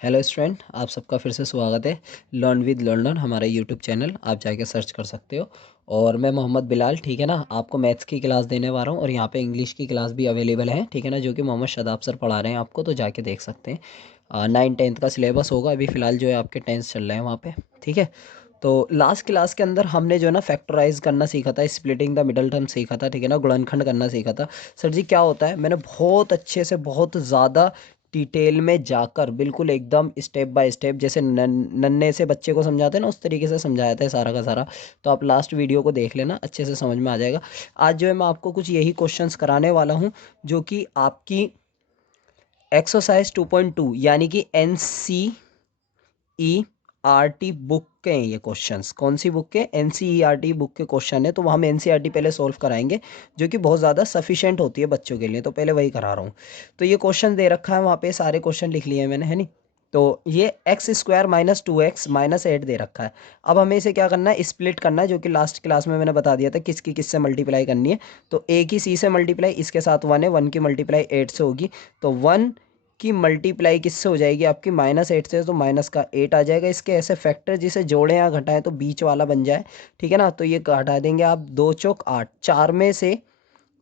Hello student, आप सबका फिर से स्वागत है। लर्न विद लर्नर हमारा यूट्यूब चैनल आप जाके सर्च कर सकते हो। और मैं मोहम्मद बिलाल, ठीक है ना, आपको मैथ्स की क्लास देने वाला हूँ और यहाँ पे इंग्लिश की क्लास भी अवेलेबल है, ठीक है ना, जो कि मोहम्मद शदाब सर पढ़ा रहे हैं आपको, तो जाके देख सकते हैं। 9th-10th का सिलेबस होगा अभी फ़िलहाल जो है आपके 10th चल रहे हैं वहाँ पे, ठीक है। तो लास्ट क्लास के अंदर हमने जो है ना फैक्टराइज करना सीखा था, स्प्लिटिंग द मिडल टर्म सीखा था, ठीक है ना, गुणनखंड करना सीखा था। सर जी क्या होता है, मैंने बहुत अच्छे से बहुत ज़्यादा डिटेल में जाकर बिल्कुल एकदम स्टेप बाय स्टेप जैसे नन्हे से बच्चे को समझाते हैं ना, उस तरीके से समझाया था सारा का सारा। तो आप लास्ट वीडियो को देख लेना, अच्छे से समझ में आ जाएगा। आज जो है मैं आपको कुछ यही क्वेश्चंस कराने वाला हूँ जो कि आपकी एक्सरसाइज 2.2 यानी कि NCERT बुक के हैं ये क्वेश्चंस। कौन सी बुक के? NCERT बुक के क्वेश्चन है, तो हम NCERT पहले सॉल्व कराएंगे, जो कि बहुत ज़्यादा सफिशिएंट होती है बच्चों के लिए, तो पहले वही करा रहा हूँ। तो ये क्वेश्चन दे रखा है वहाँ पे, सारे क्वेश्चन लिख लिए हैं मैंने, है नहीं। तो ये x² - 2x - 8 दे रखा है। अब हमें इसे क्या करना है, स्प्लिट करना है, जो कि लास्ट क्लास में मैंने बता दिया था किसकी किससे मल्टीप्लाई करनी है। तो a की c से मल्टीप्लाई इसके साथ 1 है, 1 की मल्टीप्लाई 8 से होगी, तो 1 की मल्टीप्लाई किससे हो जाएगी आपकी -8 से, तो माइनस का 8 आ जाएगा। इसके ऐसे फैक्टर जिसे जोड़ें या घटाएं तो बीच वाला बन जाए, ठीक है ना। तो ये घटा देंगे आप, 2 चौक 8, 4 में से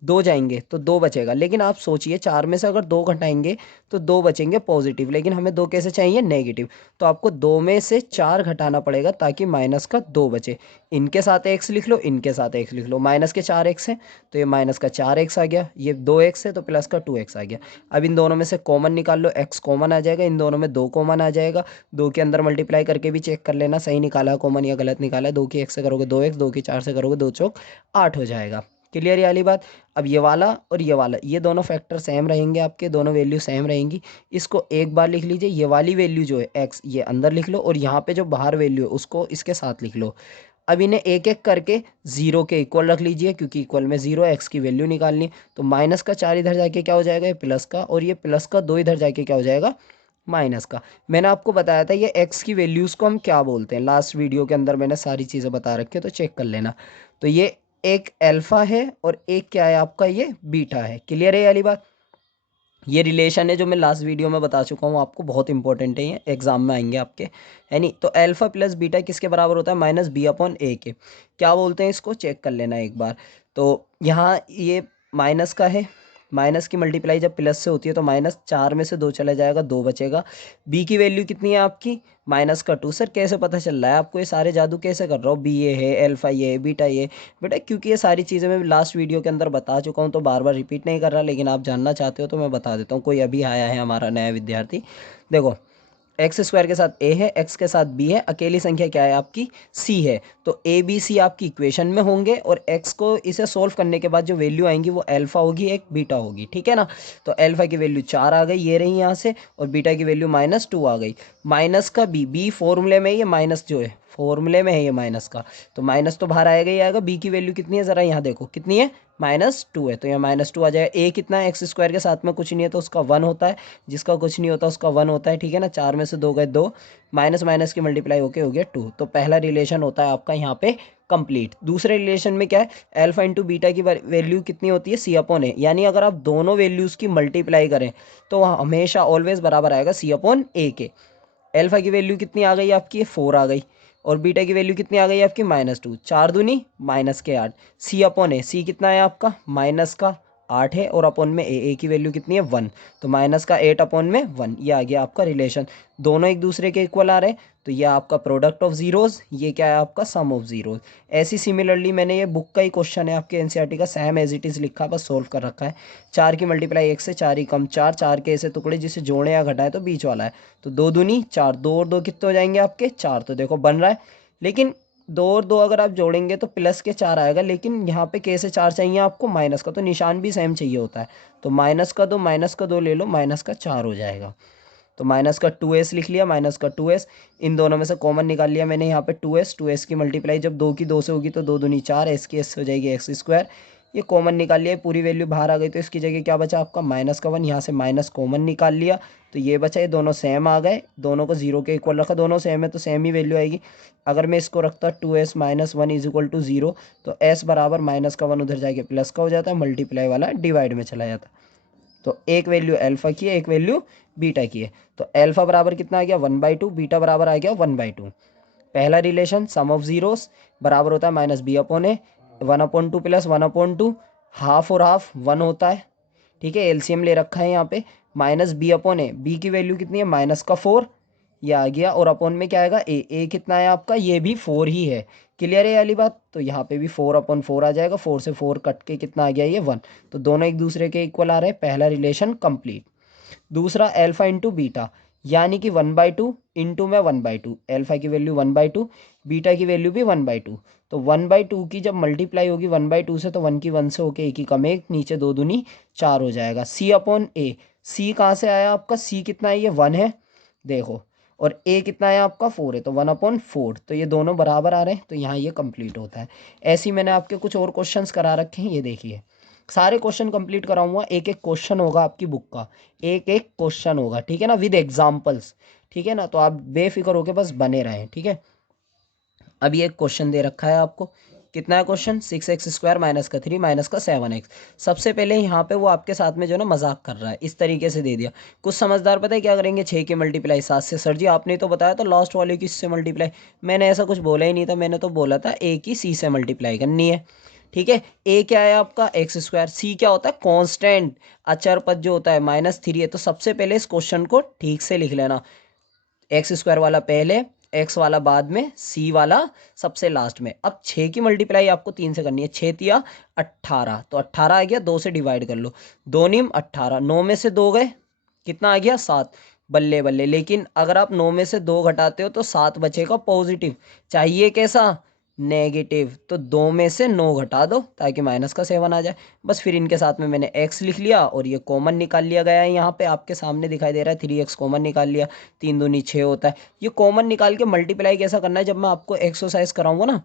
2 जाएंगे तो 2 बचेगा। लेकिन आप सोचिए, 4 में से अगर 2 घटाएंगे तो 2 बचेंगे पॉजिटिव, लेकिन हमें 2 कैसे चाहिए? नेगेटिव। तो आपको 2 में से 4 घटाना पड़ेगा ताकि माइनस का 2 बचे। इनके साथ एक्स लिख लो, इनके साथ एक्स लिख लो, माइनस के 4 एक्स हैं तो ये माइनस का 4 एक्स आ गया, ये 2 एक्स है तो प्लस का 2 एक्स आ गया। अब इन दोनों में से कॉमन निकाल लो, एक्स कॉमन आ जाएगा, इन दोनों में 2 कॉमन आ जाएगा। 2 के अंदर मल्टीप्लाई करके भी चेक कर लेना सही निकाला है कॉमन या गलत निकाला है। 2 की 1 से करोगे 2 एक्स, 2 की 4 से करोगे 2 चौक 8 हो जाएगा। क्लियर ये वाली बात? अब ये वाला और ये वाला, ये दोनों फैक्टर सेम रहेंगे, आपके दोनों वैल्यू सेम रहेंगी। इसको एक बार लिख लीजिए, ये वाली वैल्यू जो है एक्स ये अंदर लिख लो, और यहाँ पे जो बाहर वैल्यू है उसको इसके साथ लिख लो। अब इन्हें एक एक करके जीरो के इक्वल रख लीजिए, क्योंकि इक्वल में जीरो है, एक्स की वैल्यू निकालनी है। तो माइनस का 4 इधर जाके क्या हो जाएगा? ये प्लस का, और ये प्लस का 2 इधर जाके क्या हो जाएगा? माइनस का। मैंने आपको बताया था ये एक्स की वैल्यूज़ को हम क्या बोलते हैं, लास्ट वीडियो के अंदर मैंने सारी चीज़ें बता रखी है, तो चेक कर लेना। तो ये एक अल्फा है और एक क्या है आपका, ये बीटा है। क्लियर है ये वाली बात? ये रिलेशन है जो मैं लास्ट वीडियो में बता चुका हूँ आपको, बहुत इंपॉर्टेंट है, ये एग्जाम में आएंगे आपके, है नहीं। तो अल्फा प्लस बीटा किसके बराबर होता है? -b/a के। क्या बोलते हैं इसको? चेक कर लेना एक बार। तो यहाँ ये माइनस का है, माइनस की मल्टीप्लाई जब प्लस से होती है तो माइनस, 4 में से 2 चला जाएगा, 2 बचेगा। बी की वैल्यू कितनी है आपकी? -2। सर कैसे पता चल रहा है आपको? ये सारे जादू कैसे कर रहा हूँ? बी ये है, अल्फा ये है, बीटा ये। बेटा क्योंकि ये सारी चीज़ें मैं लास्ट वीडियो के अंदर बता चुका हूँ, तो बार बार रिपीट नहीं कर रहा, लेकिन आप जानना चाहते हो तो मैं बता देता हूँ। कोई अभी आया है हमारा नया विद्यार्थी, देखो, x² के साथ a है, x के साथ b है, अकेली संख्या क्या है आपकी? c है। तो a b c आपकी इक्वेशन में होंगे, और x को इसे सोल्व करने के बाद जो वैल्यू आएंगी वो अल्फा होगी, एक बीटा होगी, ठीक है ना। तो अल्फा की वैल्यू 4 आ गई, ये रही यहाँ से, और बीटा की वैल्यू -2 आ गई। माइनस का b फॉर्मूले में, ये माइनस जो है फॉर्मूले में है ये माइनस का, तो माइनस तो बाहर आएगा ही आएगा। b की वैल्यू कितनी है ज़रा यहाँ देखो, कितनी है? -2 है, तो यहाँ -2 आ जाएगा। a कितना है? x² के साथ में कुछ नहीं है तो उसका 1 होता है, जिसका कुछ नहीं होता उसका 1 होता है, ठीक है ना। 4 में से 2 गए 2, माइनस माइनस की मल्टीप्लाई होके हो गया 2। तो पहला रिलेशन होता है आपका यहाँ पे कंप्लीट। दूसरे रिलेशन में क्या है? अल्फा इंटू बीटा की वैल्यू कितनी होती है? c/a, यानी अगर आप दोनों वैल्यूज़ की मल्टीप्लाई करें तो हमेशा ऑलवेज बराबर आएगा c/a के। अल्फा की वैल्यू कितनी आ गई आपकी? 4 आ गई, और बीटा की वैल्यू कितनी आ गई आपकी? -2, 4 दूनी -8, c/a, c कितना है आपका? माइनस का 8 है, और अपॉन में ए की वैल्यू कितनी है? 1, तो माइनस का 8 अपॉन में 1, ये आ गया आपका रिलेशन। दोनों एक दूसरे के इक्वल आ रहे हैं, तो ये आपका प्रोडक्ट ऑफ जीरोज़, ये क्या है आपका? सम ऑफ जीरोज़। ऐसी सिमिलरली मैंने ये बुक का ही क्वेश्चन है आपके एनसीईआरटी का, सेम एज इट इज़ लिखा, बस सोल्व कर रखा है। 4 की मल्टीप्लाई 1 से 4 ही कम 4, 4 के ऐसे टुकड़े जिसे जोड़े या घटाए तो बीच वाला है, तो 2 दूनी 4, 2 और 2 कितने हो जाएंगे आपके? 4। तो देखो बन रहा है, लेकिन 2 और 2 अगर आप जोड़ेंगे तो प्लस के 4 आएगा, लेकिन यहाँ पे कैसे 4 चाहिए आपको? माइनस का, तो निशान भी सेम चाहिए होता है। तो माइनस का 2 ले लो, माइनस का 4 हो जाएगा। तो माइनस का 2s लिख लिया, -2s। इन दोनों में से कॉमन निकाल लिया मैंने यहाँ पे 2s की मल्टीप्लाई जब 2 की 2 से होगी तो 2 दूनी 4, s की s से हो जाएगी x²। ये कॉमन निकाल लिया, पूरी वैल्यू बाहर आ गई, तो इसकी जगह क्या बचा आपका? -1, यहाँ से माइनस कॉमन निकाल लिया, तो ये बचा। ये दोनों सेम आ गए, दोनों को जीरो के इक्वल रखा, दोनों सेम है तो सेम ही वैल्यू आएगी। अगर मैं इसको रखता 2s - 1 = 0, तो s बराबर -1 उधर जाके प्लस का हो जाता है, मल्टीप्लाई वाला डिवाइड में चला जाता। तो एक वैल्यू अल्फा की है, एक वैल्यू बीटा की है। तो अल्फा बराबर कितना आ गया 1/2, बीटा बराबर आ गया 1/2। पहला रिलेशन सम ऑफ जीरोस बराबर होता है माइनस बी अपॉन ए, 1/2 प्लस 1/2, हाफ और हाफ 1 होता है। ठीक है, एलसीएम ले रखा है यहाँ पे, माइनस बी अपॉन ए, बी की वैल्यू कितनी है -4, ये आ गया, और अपॉन में क्या आएगा ए कितना है आपका, ये भी 4 ही है। क्लियर है ये वाली बात, तो यहाँ पे भी 4/4 आ जाएगा, 4 से 4 कट के कितना आ गया ये 1। तो दोनों एक दूसरे के इक्वल आ रहे हैं, पहला रिलेशन कंप्लीट। दूसरा अल्फा इंटू बीटा, यानी कि 1/2 इंटू में 1/2, अल्फा की वैल्यू 1/2, बीटा की वैल्यू भी 1/2। तो 1/2 की जब मल्टीप्लाई होगी 1/2 से, तो 1 की 1 से होके एक ही कम एक, नीचे 2 दूनी 4 हो जाएगा। सी अपॉन ए, सी कहाँ से आया आपका, सी कितना है ये 1 है देखो, और ए कितना है आपका 4 है, तो 1/4, तो ये दोनों बराबर आ रहे हैं, तो यहाँ ये कंप्लीट होता है। ऐसे ही मैंने आपके कुछ और क्वेश्चंस करा रखे हैं, ये देखिए सारे क्वेश्चन कंप्लीट कराऊंगा, एक एक क्वेश्चन होगा आपकी बुक का, एक एक क्वेश्चन होगा, ठीक है ना, विद एग्जाम्पल्स। ठीक है ना, तो आप बेफिक्र होके बस बने रहें, ठीक है। अभी एक क्वेश्चन दे रखा है आपको, कितना है क्वेश्चन, 6x² -3 -7x। सबसे पहले यहाँ पे वो आपके साथ में जो है ना मजाक कर रहा है, इस तरीके से दे दिया। कुछ समझदार पता है क्या करेंगे, 6 की मल्टीप्लाई 7 से। सर जी आपने तो बताया था लास्ट वाले की इससे मल्टीप्लाई, मैंने ऐसा कुछ बोला ही नहीं था, मैंने तो बोला था ए की सी से मल्टीप्लाई करनी है। ठीक है, ए क्या है आपका x², सी क्या होता है कांस्टेंट, अचर पद जो होता है -3 है। तो सबसे पहले इस क्वेश्चन को ठीक से लिख लेना, x² वाला पहले, x वाला बाद में, c वाला सबसे लास्ट में। अब 6 की मल्टीप्लाई आपको 3 से करनी है, 6 तिया 18, तो 18 आ गया, 2 से डिवाइड कर लो, 2 नीम 18, 9 में से 2 गए, कितना आ गया 7, बल्ले बल्ले। लेकिन अगर आप 9 में से 2 घटाते हो तो 7 बचेगा पॉजिटिव, चाहिए कैसा नेगेटिव, तो 2 में से 9 घटा दो ताकि -7 आ जाए। बस फिर इनके साथ में मैंने x लिख लिया, और ये कॉमन निकाल लिया गया है, यहाँ पे आपके सामने दिखाई दे रहा है 3x कॉमन निकाल लिया, 3 दूनी 6 होता है। ये कॉमन निकाल के मल्टीप्लाई कैसा करना है, जब मैं आपको एक्सरसाइज कराऊंगा ना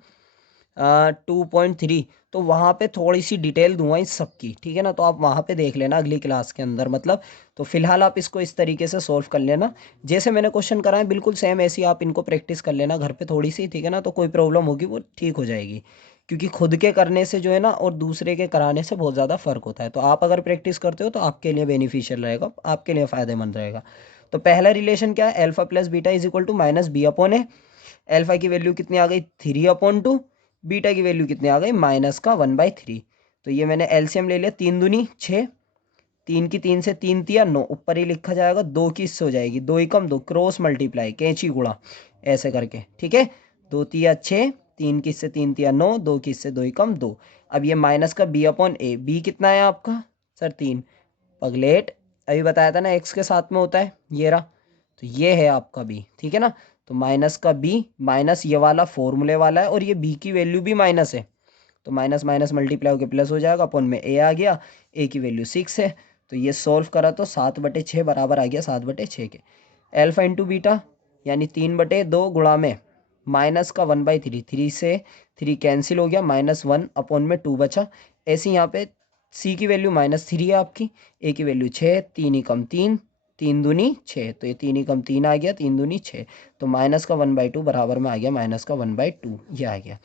2.3, तो वहाँ पे थोड़ी सी डिटेल दूंगा इस सब की, ठीक है ना, तो आप वहाँ पे देख लेना अगली क्लास के अंदर, मतलब। तो फिलहाल आप इसको इस तरीके से सोल्व कर लेना, जैसे मैंने क्वेश्चन कराए बिल्कुल सेम ऐसे ही आप इनको प्रैक्टिस कर लेना घर पे थोड़ी सी, ठीक है ना, तो कोई प्रॉब्लम होगी वो ठीक हो जाएगी। क्योंकि खुद के करने से जो है ना और दूसरे के कराने से बहुत ज़्यादा फ़र्क होता है, तो आप अगर प्रैक्टिस करते हो तो आपके लिए बेनिफिशियल रहेगा, आपके लिए फ़ायदेमंद रहेगा। तो पहला रिलेशन क्या है, alpha plus beta is equal to -b/a। Alpha की वैल्यू कितनी आ गई 3/2, बीटा की वैल्यू कितनी आ गई -1/3। तो ये मैंने एलसीएम ले लिया, 3 दूनी 6, 3 की 3 से 3 तिया 9, ऊपर ही लिखा जाएगा, 2 की इससे हो जाएगी, 2 ही कम 2, क्रॉस मल्टीप्लाई कैंची गुणा ऐसे करके, ठीक है। 2 तिया 6, 3 की इससे 3 तिया 9, 2 की इससे 2 ही कम 2। अब ये माइनस का b/a, बी कितना है आपका सर 3, पगलेट अभी बताया था ना एक्स के साथ में होता है, ये रहा, तो ये है आपका बी, ठीक है ना। तो माइनस का बी, माइनस ये वाला फॉर्मूले वाला है, और ये बी की वैल्यू भी माइनस है, तो माइनस माइनस मल्टीप्लाई होकर प्लस हो जाएगा, अपन में ए आ गया, ए की वैल्यू 6 है। तो ये सॉल्व करा तो 7/6 बराबर आ गया 7/6 के। एल्फा इंटू बीटा, यानी 3/2 गुणा में माइनस का 1/3, 3 से 3 कैंसिल हो गया, -1 अपॉन में 2 बचा। ऐसे यहाँ पे सी की वैल्यू -3 है आपकी, ए की वैल्यू 6, 3 ही कम 3, 3 दूनी 6, तो ये 3 ही कम 3 आ गया, 3 दूनी 6, तो माइनस का 1/2 बराबर में आ गया -1/2, ये आ गया।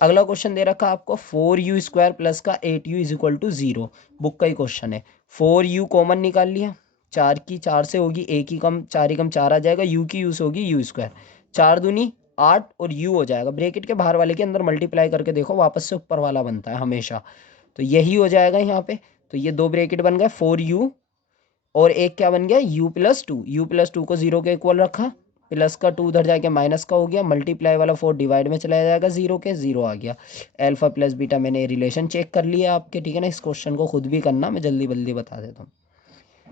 अगला क्वेश्चन दे रखा है आपको 4u² प्लस का 8u is equal to 0, book का ही क्वेश्चन है। 4u कॉमन निकाल लिया, 4 की 4 से होगी, एक ही कम 4 ही कम 4 आ जाएगा, u की u से होगी u², 4 दूनी 8, और u हो जाएगा, ब्रैकेट के बाहर वाले के अंदर मल्टीप्लाई करके देखो वापस से ऊपर वाला बनता है हमेशा, तो यही हो जाएगा यहाँ पे। तो ये 2 ब्रैकेट बन गए 4u, और एक क्या बन गया u+2, u+2 को 0 के इक्वल रखा, प्लस का 2 उधर जाके माइनस का हो गया, मल्टीप्लाई वाला 4 डिवाइड में चला जाएगा 0 के, 0 आ गया। अल्फा प्लस बीटा मैंने रिलेशन चेक कर लिया आपके, ठीक है ना, इस क्वेश्चन को खुद भी करना, मैं जल्दी जल्दी बता देता हूँ।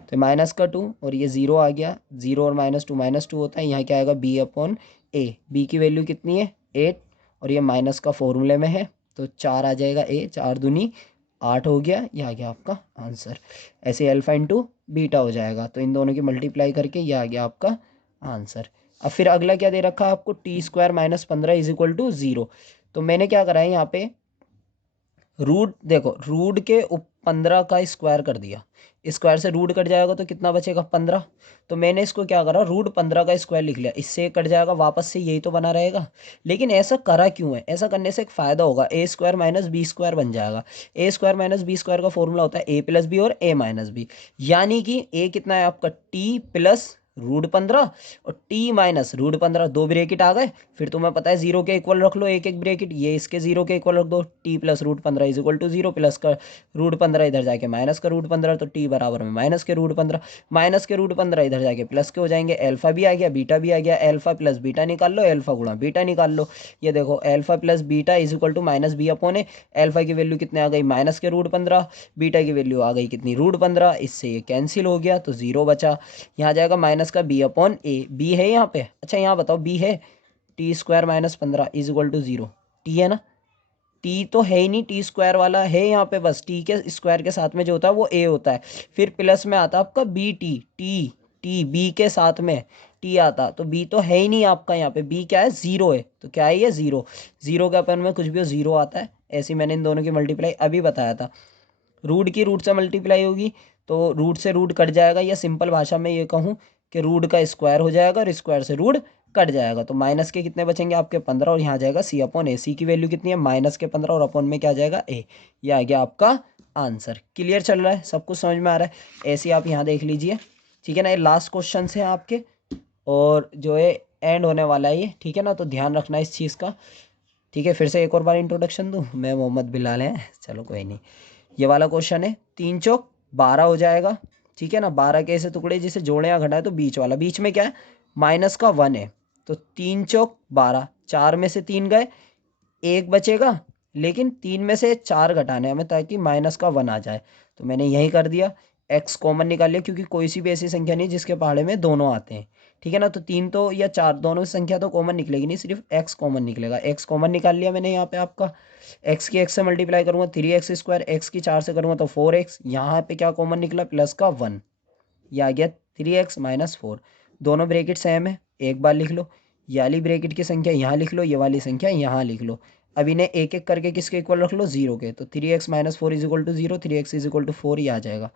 तो माइनस का 2 और ये 0 आ गया, 0 और -2 होता है, यहाँ क्या आएगा b/a, बी की वैल्यू कितनी है 8, और ये माइनस का फॉर्मूले में है, तो 4 आ जाएगा, 4 दूनी 8 हो गया, ये आ गया आपका आंसर। ऐसे अल्फा इंटू बीटा हो जाएगा, तो इन दोनों की मल्टीप्लाई करके ये आ गया आपका आंसर। अब फिर अगला क्या दे रखा है आपको, t² -15 इज इक्वल टू 0। तो मैंने क्या करा है यहाँ पे, रूट देखो, रूट के 15 का स्क्वायर कर दिया, स्क्वायर से रूट कट जाएगा तो कितना बचेगा 15। तो मैंने इसको क्या करा, रूट 15 का स्क्वायर लिख लिया, इससे कट जाएगा, वापस से यही तो बना रहेगा। लेकिन ऐसा करा क्यों है, ऐसा करने से एक फ़ायदा होगा, ए स्क्वायर माइनस बी स्क्वायर बन जाएगा। ए स्क्वायर माइनस बी स्क्वायर का फॉर्मूला होता है ए प्लस बी और ए माइनस बी, यानी कि ए कितना है आपका टी प्लस रूट 15 और टी माइनस रूट 15, दो ब्रेकेट आ गए। फिर तुम्हें पता है जीरो के इक्वल रख लो एक एक ब्रेकेट, ये इसके जीरो के इक्वल रख दो, T plus root 15 is equal to zero, plus का रूट 15 इधर जाके माइनस का रूट 15, तो टी बराबर में माइनस के रूट 15, माइनस के रूट 15 इधर जाके प्लस के हो जाएंगे, अल्फा भी आ गया बीटा भी आ गया, अल्फा प्लस बीटा निकाल लो, अल्फा गुणा बीटा निकाल लो। ये देखो alpha plus beta is equal to minus B upon A, alpha की वैल्यू कितने आ गई माइनस के रूट 15, बीटा की वैल्यू आ गई कितनी रूट 15, इससे ये कैंसिल हो गया तो जीरो बचा। यहाँ जाएगा माइनस का बी अपॉन ए, बी है यहाँ पे, अच्छा यहाँ बताओ बी है, T square minus 15 is equal to zero, T है ना, टी तो है ही नहीं, टी स्क्वायर वाला है यहाँ पे, बस टी के स्क्वायर के साथ में जो होता है वो ए होता है, फिर प्लस में आता है आपका B T, T T B के साथ में टी आता, तो बी तो है ही नहीं आपका यहाँ पे, बी क्या है जीरो है, तो क्या है ये जीरो, जीरो के अपन में कुछ भी हो जीरो आता है। ऐसे ही मैंने इन दोनों की मल्टीप्लाई अभी बताया था, रूट की रूट से मल्टीप्लाई होगी तो रूट से रूट कट जाएगा, या सिंपल भाषा में ये कहूँ कि रूट का स्क्वायर हो जाएगा और स्क्वायर से रूट कट जाएगा, तो माइनस के कितने बचेंगे आपके 15, और यहाँ जाएगा सी अपॉन ए, सी की वैल्यू कितनी है माइनस के 15 और अपॉन में क्या जाएगा ए, ये आ गया आपका आंसर। क्लियर चल रहा है, सब कुछ समझ में आ रहा है, ऐसे ही आप यहाँ देख लीजिए, ठीक है ना। ये लास्ट क्वेश्चन है आपके, और जो है एंड होने वाला है ये, ठीक है ना, तो ध्यान रखना इस चीज़ का, ठीक है। फिर से एक और बार इंट्रोडक्शन दूँ, मैं मोहम्मद बिलाल है, चलो कोई नहीं। ये वाला क्वेश्चन है 3 चौक 12 हो जाएगा, ठीक है ना, 12 के ऐसे टुकड़े जिसे जोड़े या घटाए, तो बीच वाला, बीच में क्या है माइनस का 1 है, तो 3 चौक 12, 4 में से 3 गए, एक बचेगा, लेकिन 3 में से 4 घटाने हमें ताकि माइनस का 1 आ जाए, तो मैंने यही कर दिया। एक्स कॉमन निकाल लिया, क्योंकि कोई सी भी ऐसी संख्या नहीं जिसके पहाड़े में दोनों आते हैं, ठीक है ना, तो 3 तो या 4 दोनों संख्या तो कॉमन निकलेगी नहीं, सिर्फ एक्स कॉमन निकलेगा, एक्स कॉमन निकाल लिया मैंने यहाँ पे आपका। एक्स की एक्स से मल्टीप्लाई करूँगा 3x², एक्स की 4 से करूँगा तो 4x, यहाँ पे क्या कॉमन निकला प्लस का 1, ये आ गया 3x माइनस 4, दोनों ब्रैकेट सेम है, एक बार लिख लो, ये वाली ब्रैकेट की संख्या यहाँ लिख लो, ये वाली संख्या यहाँ लिख लो, अब इन्हें एक एक करके किसके इक्वल रख लो जीरो के, तो 3x minus 4 is equal to zero, 3x is equal to 4 ही आ जाएगा,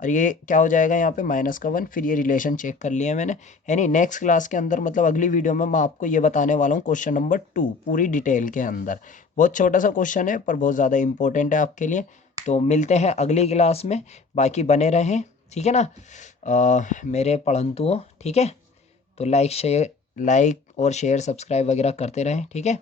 और ये क्या हो जाएगा यहाँ पे माइनस का 1, फिर ये रिलेशन चेक कर लिया मैंने, है नहीं। नेक्स्ट क्लास के अंदर मतलब अगली वीडियो में मैं आपको ये बताने वाला हूँ क्वेश्चन नंबर 2 पूरी डिटेल के अंदर, बहुत छोटा सा क्वेश्चन है पर बहुत ज़्यादा इंपॉर्टेंट है आपके लिए। तो मिलते हैं अगली क्लास में, बाकी बने रहें, ठीक है ना, मेरे पढ़ंतुओं, ठीक है। तो लाइक और शेयर सब्सक्राइब वगैरह करते रहें, ठीक है।